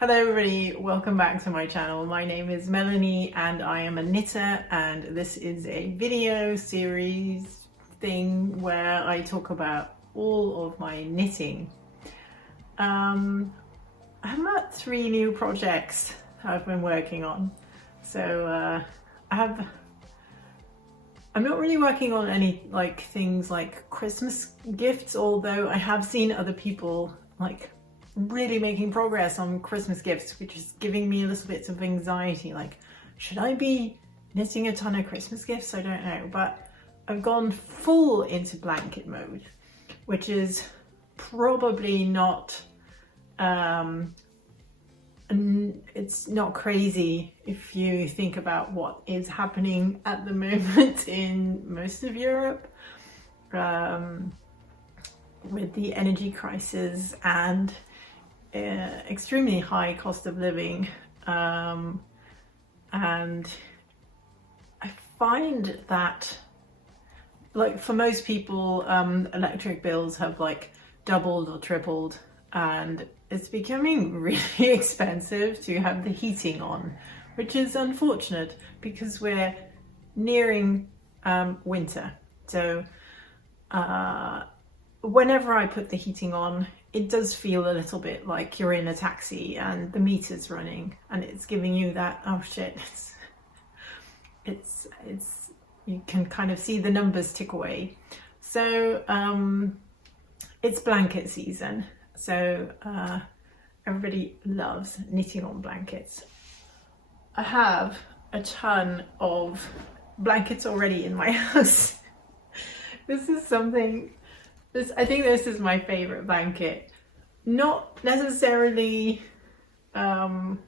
Hello everybody, welcome back to my channel. My name is Melanie and I am a knitter, and this is a video series thing where I talk about all of my knitting. I'm at 3 new projects I've been working on. So I'm not really working on any things like Christmas gifts, although I have seen other people really making progress on Christmas gifts, which is giving me a little bit of anxiety. Like, should I be knitting a ton of Christmas gifts? I don't know, but I've gone full into blanket mode, which is probably not, it's not crazy if you think about what is happening at the moment in most of Europe, with the energy crisis and extremely high cost of living, and I find that for most people electric bills have doubled or tripled, and it's becoming really expensive to have the heating on, which is unfortunate because we're nearing winter. So whenever I put the heating on, it does feel a little bit like you're in a taxi and the meter's running and it's giving you that, oh shit, it's you can kind of see the numbers tick away. So it's blanket season, so everybody loves knitting on blankets. I have a ton of blankets already in my house. This is something, I think this is my favorite blanket. Not necessarily the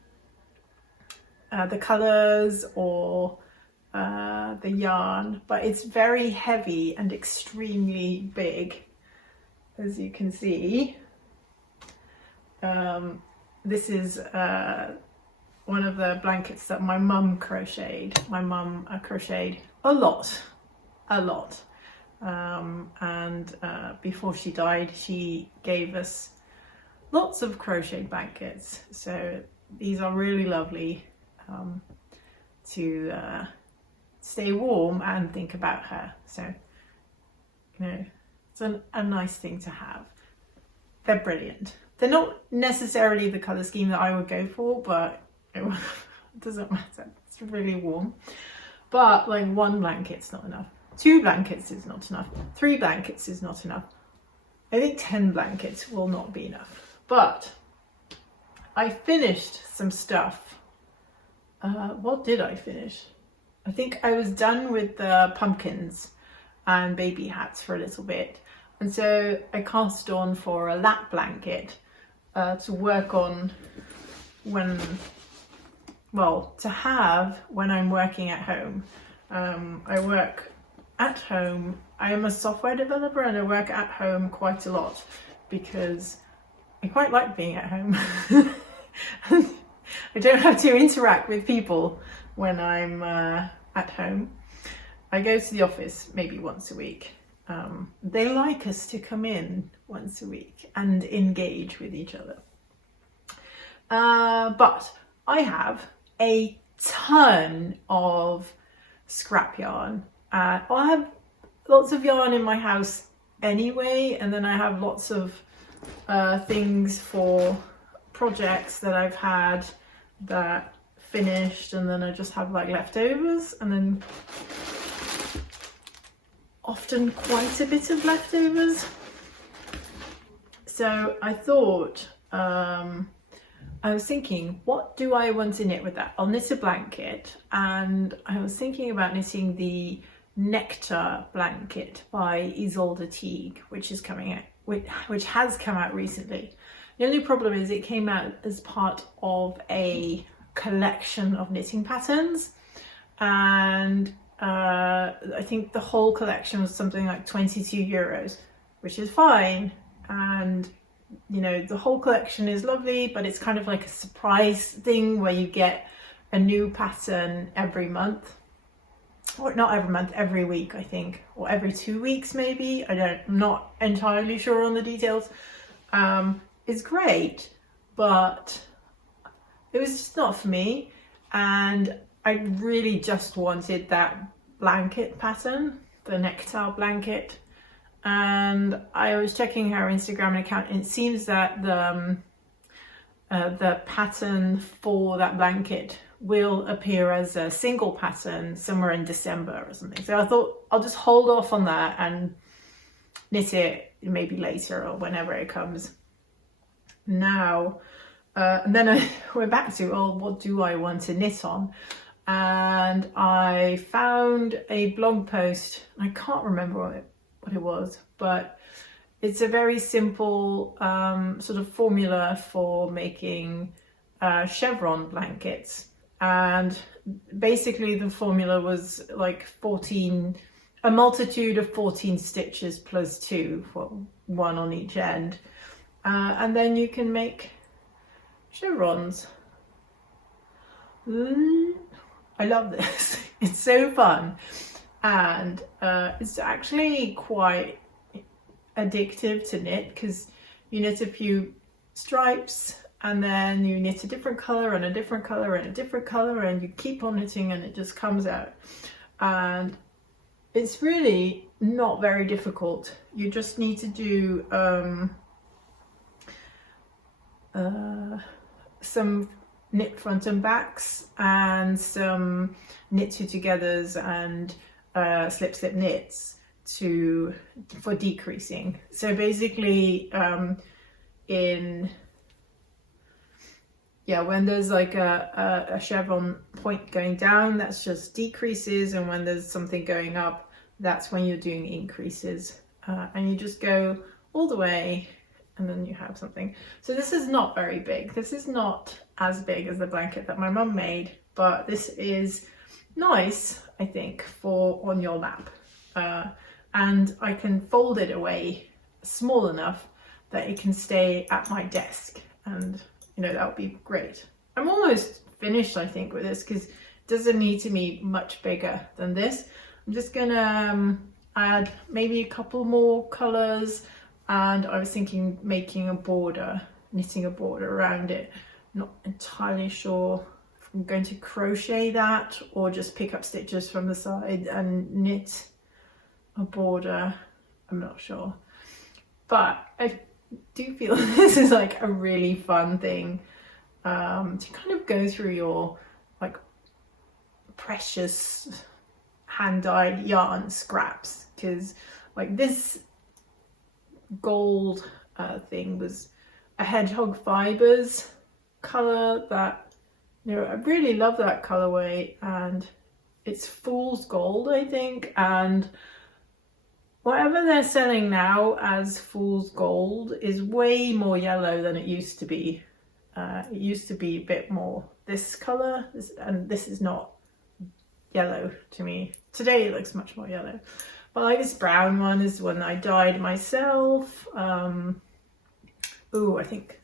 colors or the yarn, but it's very heavy and extremely big, as you can see. This is one of the blankets that my mum crocheted. My mum crocheted a lot. And before she died, she gave us lots of crochet blankets. So these are really lovely to stay warm and think about her. So, you know, it's a nice thing to have. They're brilliant. They're not necessarily the colour scheme that I would go for, but it doesn't matter. It's really warm. But one blanket's not enough. 2 blankets is not enough. 3 blankets is not enough. I think 10 blankets will not be enough. But I finished some stuff. What did I finish? I think I was done with the pumpkins and baby hats for a little bit. And so I cast on for a lap blanket to work on to have when I'm working at home. I work at home. I am a software developer and I work at home quite a lot because I quite like being at home. I don't have to interact with people when I'm at home. I go to the office maybe once a week. They like us to come in once a week and engage with each other. But I have a ton of scrap yarn. I have lots of yarn in my house anyway, and then I have lots of things for projects that I've had that finished, and then I just have leftovers, and then often quite a bit of leftovers. So I thought, I was thinking, what do I want to knit with that? I'll knit a blanket, and I was thinking about knitting the Nectar blanket by Isolde Teague, which is coming out, which has come out recently. The only problem is it came out as part of a collection of knitting patterns, and I think the whole collection was something like €22, which is fine. And you know, the whole collection is lovely, but it's kind of like a surprise thing where you get a new pattern every month. Or not every month, every week, I think, or every 2 weeks maybe. I'm not entirely sure on the details. It's great, but it was just not for me, and I really just wanted that blanket pattern, the Nectar blanket. And I was checking her Instagram account, and it seems that the pattern for that blanket will appear as a single pattern somewhere in December or something. So I thought I'll just hold off on that and knit it maybe later or whenever it comes. Now, and then I went back to, oh, what do I want to knit on? And I found a blog post. I can't remember what it was, but it's a very simple sort of formula for making chevron blankets. And basically the formula was like a multitude of 14 stitches plus 2, for 1 on each end. And then you can make chevrons. I love this. It's so fun. And it's actually quite addictive to knit, because you knit a few stripes and then you knit a different color and a different color and a different color, and you keep on knitting and it just comes out. And it's really not very difficult. You just need to do some knit front and backs and some knit two togethers and slip slip knits for decreasing. So basically when there's like a chevron point going down, that's just decreases, and when there's something going up, that's when you're doing increases, and you just go all the way and then you have something. So this is not very big. This is not as big as the blanket that my mum made, but this is nice, I think, for on your lap. And I can fold it away small enough that it can stay at my desk, and you know, that would be great. I'm almost finished, I think, with this, because it doesn't need to be much bigger than this. I'm just gonna add maybe a couple more colors, and I was thinking making a border, knitting a border around it. Not entirely sure if I'm going to crochet that or just pick up stitches from the side and knit a border. I'm not sure, but I do feel this is like a really fun thing to kind of go through your like precious hand-dyed yarn scraps, because like this gold thing was a hedgehog fibers color that, you know, I really love that colorway, and it's fool's gold, I think, and whatever they're selling now as fool's gold is way more yellow than it used to be. It used to be a bit more this color, and this is not yellow to me. Today it looks much more yellow. But like this brown one is one I dyed myself. Ooh, I think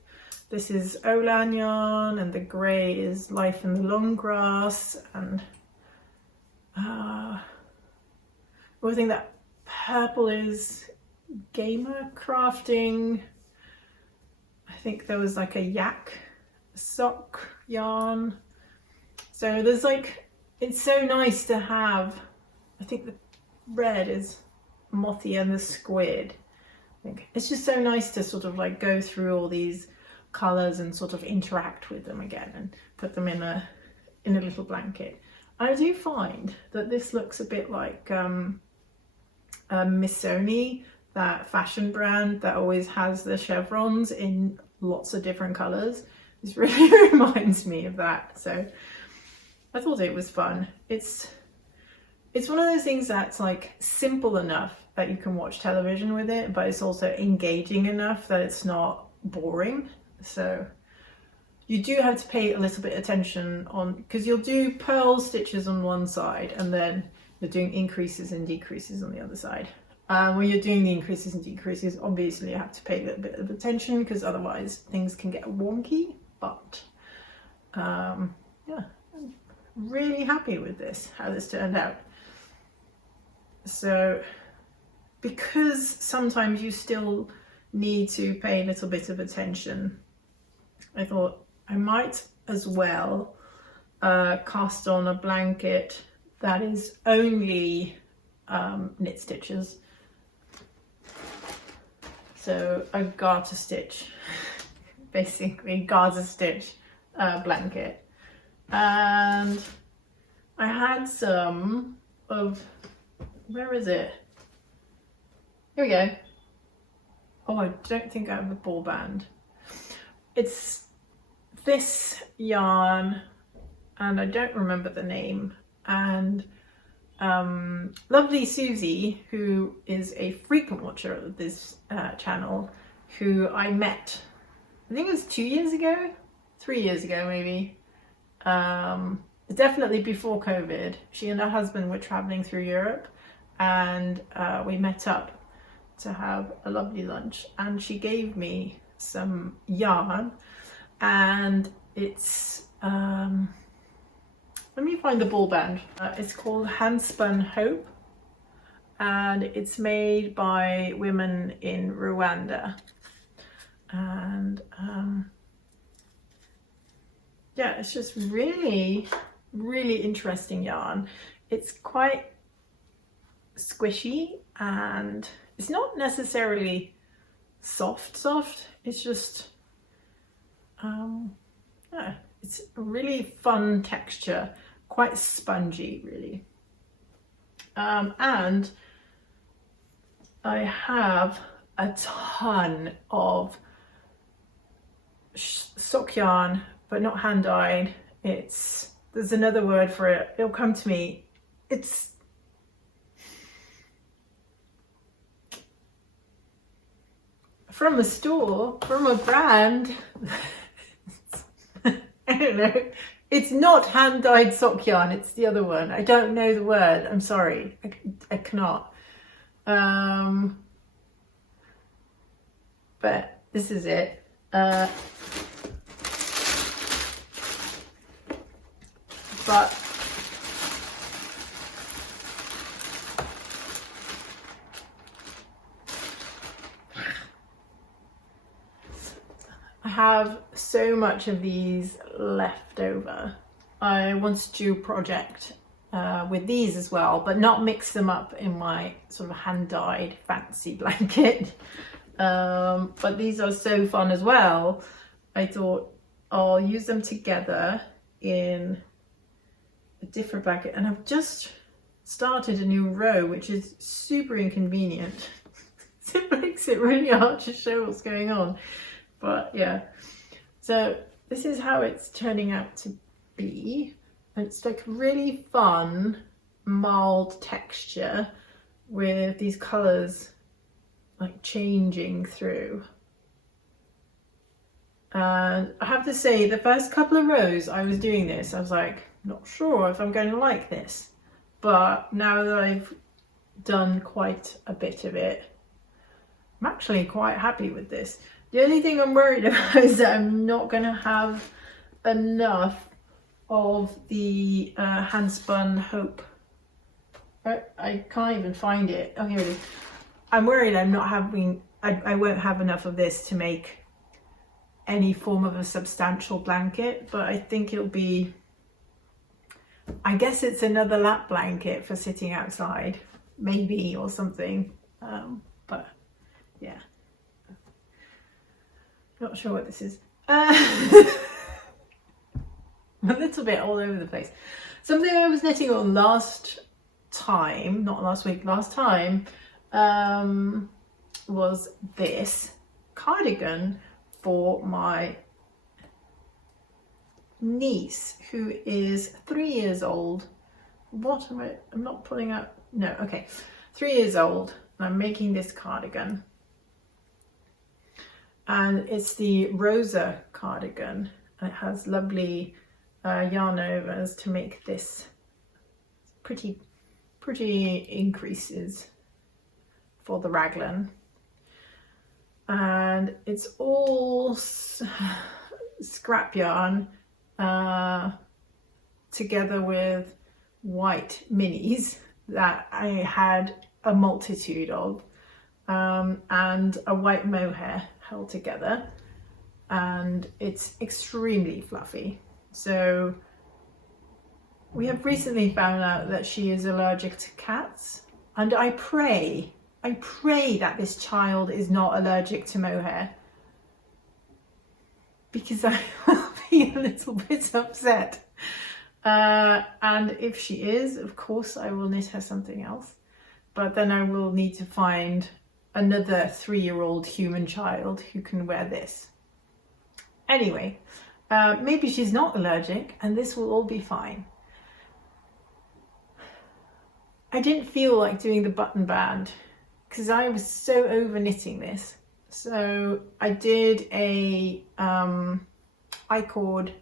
this is Olan yarn, and the grey is Life in the Long Grass, and I think that purple is Gamer Crafting. I think there was like a yak sock yarn. So there's like, it's so nice to have, I think the red is Mothy and the Squid. I think it's just so nice to sort of like go through all these colors and sort of interact with them again and put them in a little blanket. I do find that this looks a bit like Missoni, that fashion brand that always has the chevrons in lots of different colors. This really reminds me of that, so I thought it was fun. It's one of those things that's like simple enough that you can watch television with it, but it's also engaging enough that it's not boring. So you do have to pay a little bit of attention on, because you'll do purl stitches on one side and then you're doing increases and decreases on the other side. When you're doing the increases and decreases, obviously you have to pay a little bit of attention, because otherwise things can get wonky. But yeah, I'm really happy with this, how this turned out. So because sometimes you still need to pay a little bit of attention, I thought I might as well, cast on a blanket that is only knit stitches. So a garter stitch, basically garter stitch blanket. And I had some of, where is it? Here we go. Oh, I don't think I have the ball band. It's this yarn, and I don't remember the name. And lovely Susie, who is a frequent watcher of this channel, who I met, I think it was 2 years ago, 3 years ago maybe, definitely before COVID. She and her husband were traveling through Europe, and we met up to have a lovely lunch, and she gave me some yarn, and it's let me find the ball band. It's called Handspun Hope, and it's made by women in Rwanda. And yeah, it's just really, really interesting yarn. It's quite squishy, and it's not necessarily soft. It's just, yeah, it's a really fun texture, quite spongy, really. And I have a ton of sock yarn, but not hand dyed. There's another word for it. It'll come to me. It's from a store, from a brand. I don't know. It's not hand dyed sock yarn. It's the other one. I don't know the word. I'm sorry. I cannot. But this is it. But I have so much of these left over. I want to do a project with these as well, but not mix them up in my sort of hand-dyed fancy blanket. But these are so fun as well. I thought I'll use them together in a different blanket, and I've just started a new row, which is super inconvenient. It makes it really hard to show what's going on. But yeah, so this is how it's turning out to be. And it's like really fun, mild texture with these colours like changing through. And I have to say, the first couple of rows I was doing this, I was like, not sure if I'm going to like this. But now that I've done quite a bit of it, I'm actually quite happy with this. The only thing I'm worried about is that I'm not going to have enough of the Handspun Hope. I can't even find it. Oh, here it is. I'm worried I'm not having, I won't have enough of this to make any form of a substantial blanket, but I think it'll be, I guess it's another lap blanket for sitting outside, maybe, or something. But yeah. Not sure what this is. A little bit all over the place. Something I was knitting on last time, not last week, last time, was this cardigan for my niece, who is 3 years old. What am I'm not pulling out, no, okay. 3 years old, and I'm making this cardigan. And it's the Rosa cardigan. And it has lovely yarn overs to make this pretty increases for the raglan. And it's all scrap yarn together with white minis that I had a multitude of, and a white mohair held together, and it's extremely fluffy. So we have recently found out that she is allergic to cats, and I pray that this child is not allergic to mohair, because I will be a little bit upset. And if she is, of course I will knit her something else, but then I will need to find another 3-year-old human child who can wear this. Anyway, maybe she's not allergic and this will all be fine. I didn't feel like doing the button band because I was so over knitting this. So I did a I-cord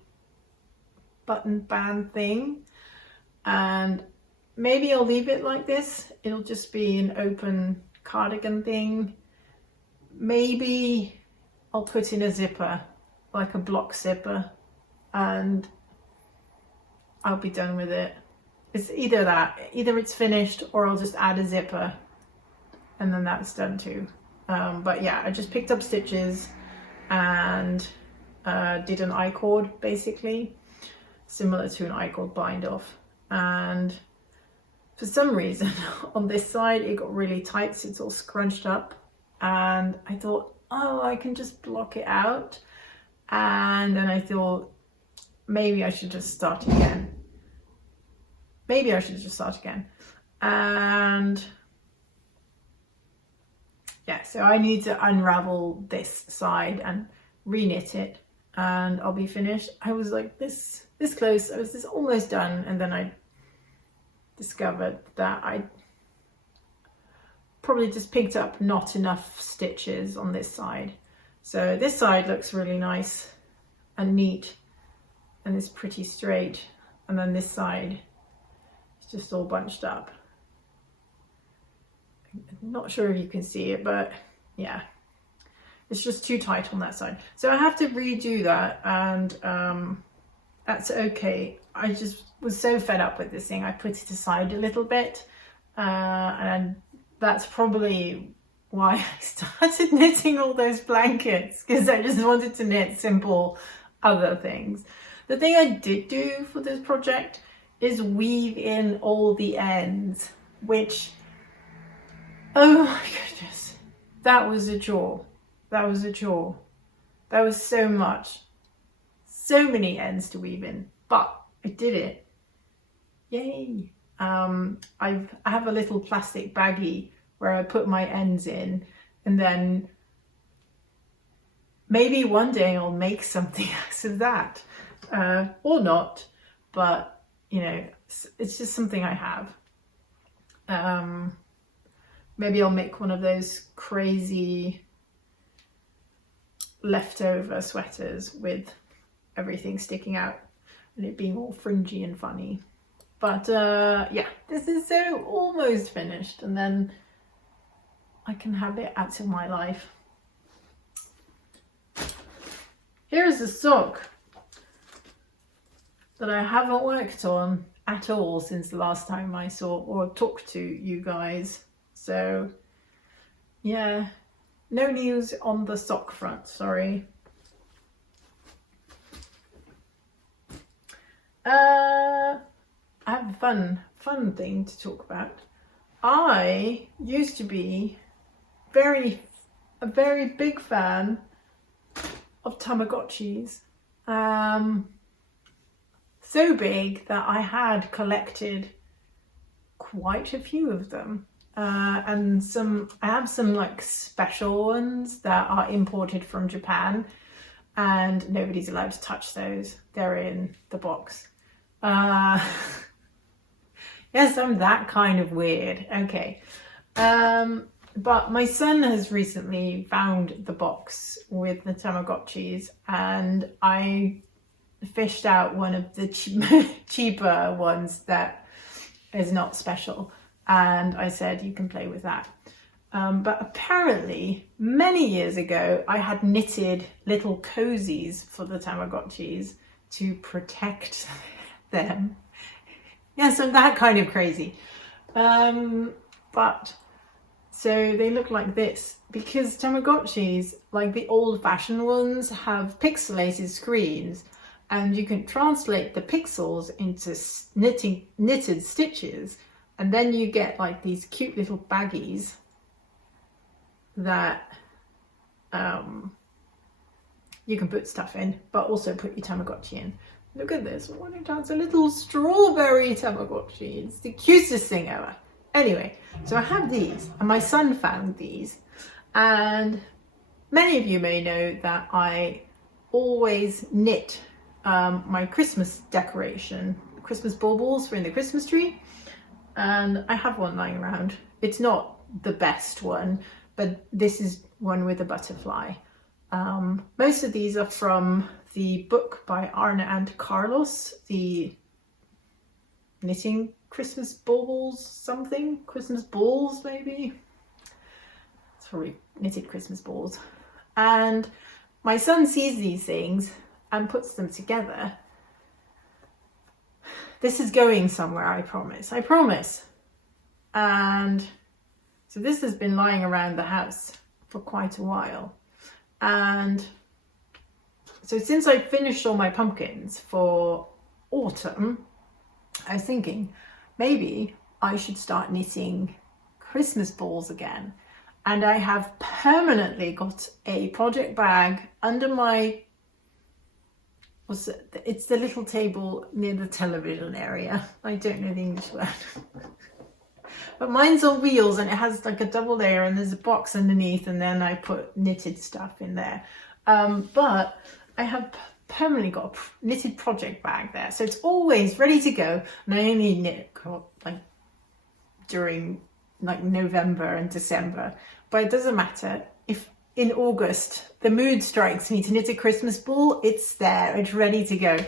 button band thing, and maybe I'll leave it like this. It'll just be an open cardigan thing. Maybe I'll put in a zipper, like a block zipper, and I'll be done with it. It's either that, either it's finished or I'll just add a zipper and then that's done too. But yeah, I just picked up stitches and did an I-cord basically, similar to an I-cord bind off. And for some reason on this side it got really tight, so it's all scrunched up, and I thought, oh, I can just block it out. And then I thought maybe I should just start again. And yeah, so I need to unravel this side and re-knit it and I'll be finished. I was like this close, I was this almost done, and then I discovered that I probably just picked up not enough stitches on this side. So this side looks really nice and neat and it's pretty straight, and then this side is just all bunched up. I'm not sure if you can see it, but yeah, it's just too tight on that side. So I have to redo that, and that's okay. I just was so fed up with this thing, I put it aside a little bit, and that's probably why I started knitting all those blankets, because I just wanted to knit simple other things. The thing I did do for this project is weave in all the ends, which, oh my goodness, that was a chore. That was so much. So many ends to weave in, but I did it. Yay. I have a little plastic baggie where I put my ends in, and then maybe one day I'll make something out of that, or not, but you know, it's just something I have. Maybe I'll make one of those crazy leftover sweaters with everything sticking out and it being all fringy and funny. But yeah, this is so almost finished, and then I can have it out of my life. Here's a sock that I haven't worked on at all since the last time I saw or talked to you guys. So yeah, no news on the sock front, sorry. I have a fun thing to talk about. I used to be a very big fan of Tamagotchis. So big that I had collected quite a few of them. And I have some like special ones that are imported from Japan, and nobody's allowed to touch those. They're in the box. Yes, I'm that kind of weird. Okay. But my son has recently found the box with the Tamagotchis, and I fished out one of the cheaper ones that is not special, and I said, you can play with that. But apparently many years ago I had knitted little cozies for the Tamagotchis to protect them. Yes, I'm that kind of crazy. But so they look like this, because Tamagotchis, like the old-fashioned ones, have pixelated screens, and you can translate the pixels into knitted stitches, and then you get like these cute little baggies that you can put stuff in, but also put your Tamagotchi in. Look at this, what it has, a little strawberry Tamagotchi. It's the cutest thing ever. Anyway, so I have these, and my son found these, and many of you may know that I always knit my Christmas decoration, Christmas baubles for in the Christmas tree, and I have one lying around. It's not the best one, but this is one with a butterfly. Most of these are from the book by Arne and Carlos, the knitting Christmas baubles, something, Christmas balls maybe. It's probably knitted Christmas balls. And my son sees these things and puts them together. This is going somewhere, I promise. I promise. And so this has been lying around the house for quite a while. And so since I finished all my pumpkins for autumn, I was thinking maybe I should start knitting Christmas balls again. And I have permanently got a project bag under my, it's the little table near the television area. I don't know the English word. But mine's on wheels, and it has like a double layer, and there's a box underneath, and then I put knitted stuff in there. But I have permanently got a knitted project bag there, so it's always ready to go. And I only knit like during like November and December, but it doesn't matter. If in August the mood strikes me to knit a Christmas ball, it's there, it's ready to go.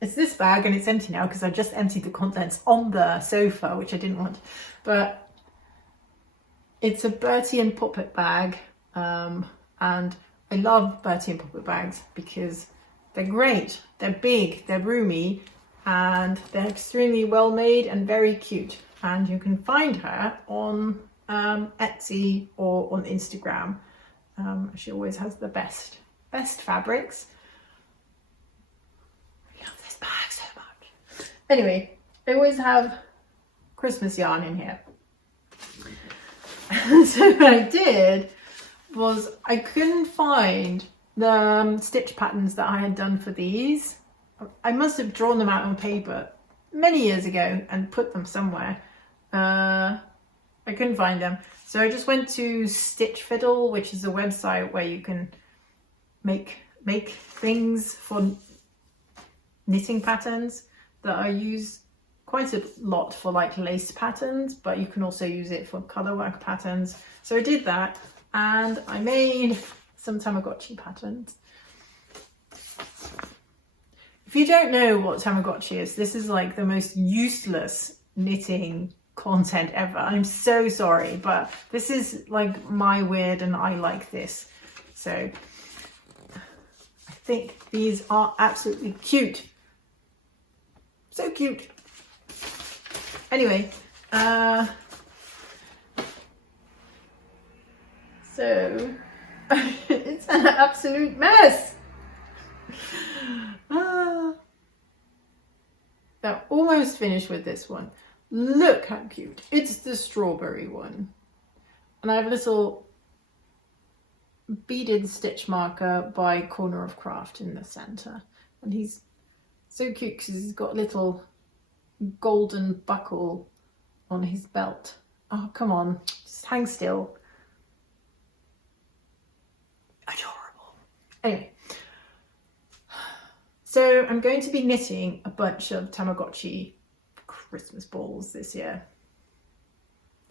It's this bag, and it's empty now because I just emptied the contents on the sofa, which I didn't want. But it's a Bertie and Puppet bag, and I love Bertie and Puppet bags because they're great, they're big, they're roomy, and they're extremely well made and very cute. And you can find her on Etsy or on Instagram. She always has the best fabrics. Bag so much. Anyway, I always have Christmas yarn in here. So what I did was I couldn't find the stitch patterns that I had done for these. I must have drawn them out on paper many years ago and put them somewhere. I couldn't find them. So I just went to Stitch Fiddle, which is a website where you can make things for knitting patterns that I use quite a lot for like lace patterns, but you can also use it for colorwork patterns. So I did that, and I made some Tamagotchi patterns. If you don't know what Tamagotchi is, this is like the most useless knitting content ever. I'm so sorry, but this is like my weird, and I like this. So I think these are absolutely cute. So cute. Anyway, so it's an absolute mess. Now, almost finished with this one. Look how cute. It's the strawberry one. And I have a little beaded stitch marker by Corner of Craft in the center. And he's so cute because he's got a little golden buckle on his belt. Oh, come on, just hang still. Adorable. Anyway, so I'm going to be knitting a bunch of Tamagotchi Christmas balls this year,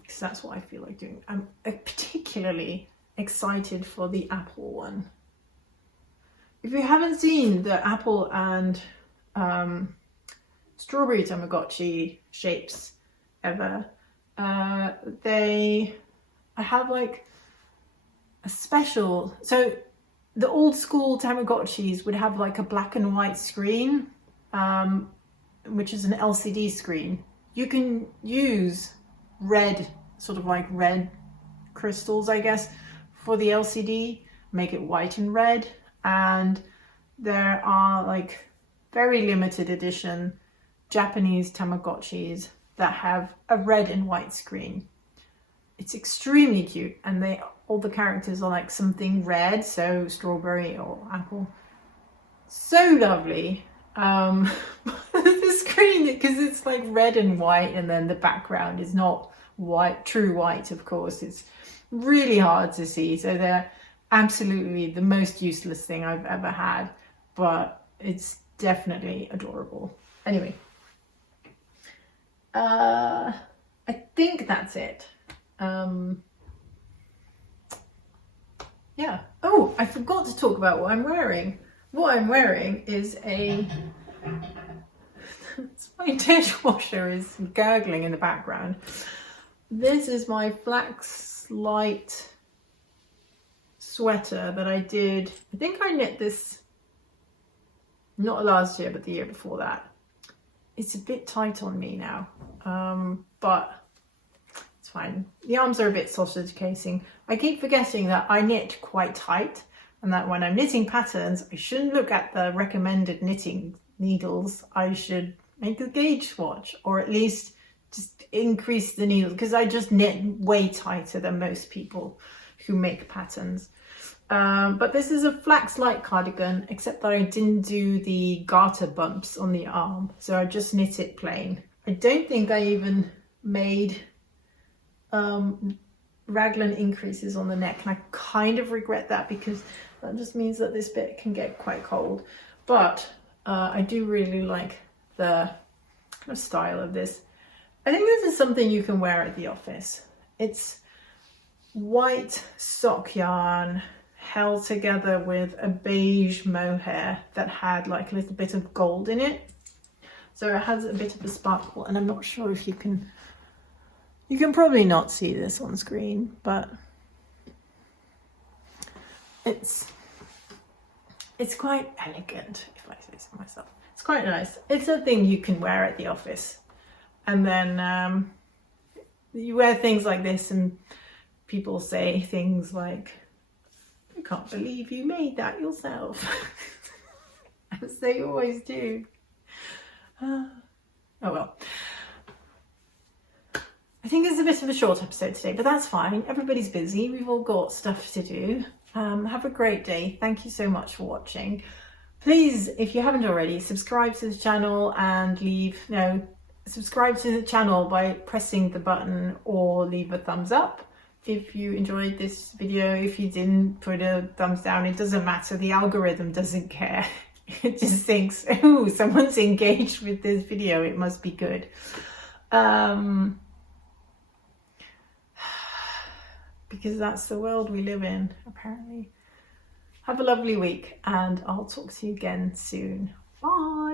because that's what I feel like doing. I'm particularly excited for the apple one. If you haven't seen the apple and strawberry Tamagotchi shapes ever, I have like a special, so the old school Tamagotchis would have like a black and white screen, which is an LCD screen. You can use red, sort of like red crystals, I guess, for the LCD, make it white and red, and there are like very limited edition Japanese Tamagotchis that have a red and white screen. It's extremely cute, and all the characters are like something red, so strawberry or apple. So lovely. The screen, because it's like red and white, and then the background is not white, true white, of course. It's really hard to see, so they're absolutely the most useless thing I've ever had, but it's definitely adorable. Anyway, I think that's it. Yeah. Oh, I forgot to talk about what I'm wearing. What I'm wearing is my dishwasher is gurgling in the background. This is my flax light sweater that I did. I think I knit this not last year, but the year before that. It's a bit tight on me now, but it's fine. The arms are a bit sausage casing. I keep forgetting that I knit quite tight, and that when I'm knitting patterns, I shouldn't look at the recommended knitting needles. I should make a gauge swatch, or at least just increase the needles, because I just knit way tighter than most people who make patterns. But this is a flax light cardigan, except that I didn't do the garter bumps on the arm, so I just knit it plain. I don't think I even made raglan increases on the neck, and I kind of regret that, because that just means that this bit can get quite cold. But I do really like the kind of style of this. I think this is something you can wear at the office. It's white sock yarn held together with a beige mohair that had like a little bit of gold in it. So it has a bit of a sparkle, and I'm not sure if you can probably not see this on screen, but it's quite elegant, if I say so myself. It's quite nice. It's a thing you can wear at the office, and then you wear things like this and people say things like, "I can't believe you made that yourself," as they always do. Oh well. I think it's a bit of a short episode today, but that's fine. Everybody's busy. We've all got stuff to do. Have a great day. Thank you so much for watching. Please, if you haven't already, subscribe to the channel and subscribe to the channel by pressing the button, or leave a thumbs up if you enjoyed this video. If you didn't, put a thumbs down. It doesn't matter. The algorithm doesn't care. It just thinks, oh, someone's engaged with this video, it must be good. Because that's the world we live in, apparently. Have a lovely week, and I'll talk to you again soon. Bye.